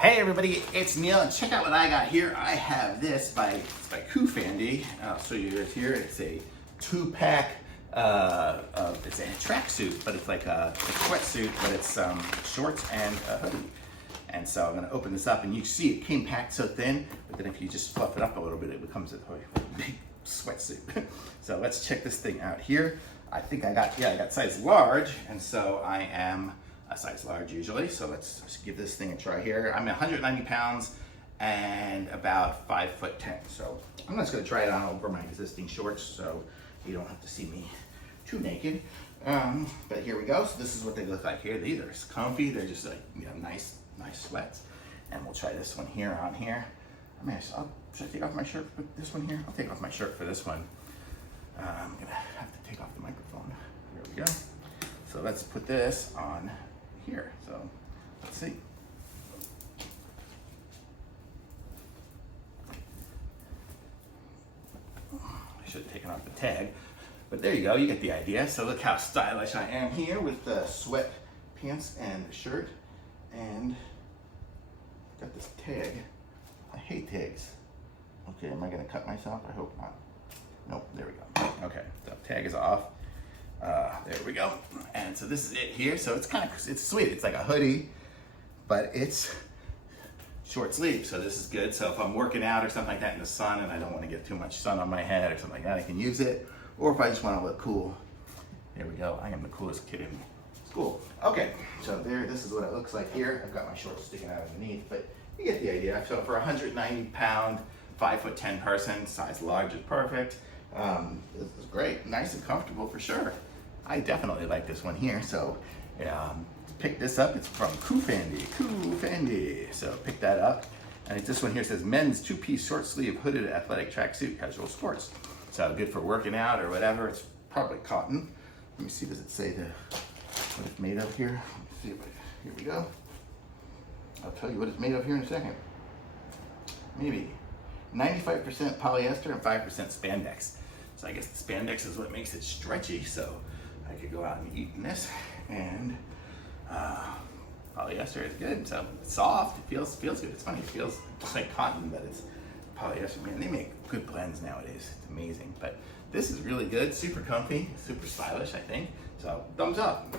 Hey everybody, it's Neil, and check out what I got here. I have this by COOFANDY. I'll show you this here. It's a 2-pack. It's a tracksuit, but it's like a sweatsuit, but it's shorts and a hoodie. And so I'm gonna open this up, and you see it came packed so thin, but then if you just fluff it up a little bit, it becomes a big sweatsuit. So let's check this thing out here. I think I got size large, and so I am a size large usually. So let's give this thing a try here. I'm 190 pounds and about 5'10". So I'm just gonna try it on over my existing shorts so you don't have to see me too naked. But here we go. So this is what they look like here. These are comfy. They're just like, you know, nice sweats. And we'll try this one here on here. Should I take off my shirt for this one here? I'll take off my shirt for this one. I'm gonna have to take off the microphone. Here we go. So let's put this on here. So let's see. I should have taken off the tag, but there you go. You get the idea. So look how stylish I am here with the sweat pants and shirt, and got this tag. I hate tags. Okay, am I gonna cut myself? I hope not. Nope, there we go. Okay, so tag is off. There we go. And so this is it here. So it's sweet. It's like a hoodie, but it's short sleeve. So this is good. So if I'm working out or something like that in the sun and I don't want to get too much sun on my head or something like that, I can use it. Or if I just want to look cool, here we go. I am the coolest kid in school. Okay, so this is what it looks like here. I've got my shorts sticking out underneath, but you get the idea. So for a 190 pound, 5'10" person, size large is perfect. This is great, nice and comfortable for sure. I definitely like this one here. So pick this up. It's from COOFANDY. So pick that up. And this one here says men's 2-piece short sleeve hooded athletic tracksuit casual sports. So good for working out or whatever. It's probably cotton. Let me see, does it say what it's made of here? Let me see, here we go. I'll tell you what it's made of here in a second. Maybe 95% polyester and 5% spandex. So I guess the spandex is what makes it stretchy. So I could go out and eat in this, and polyester is good. So it's soft. It feels good. It's funny. It feels like cotton, but it's polyester. Man, they make good blends nowadays. It's amazing. But this is really good. Super comfy. Super stylish, I think. So thumbs up.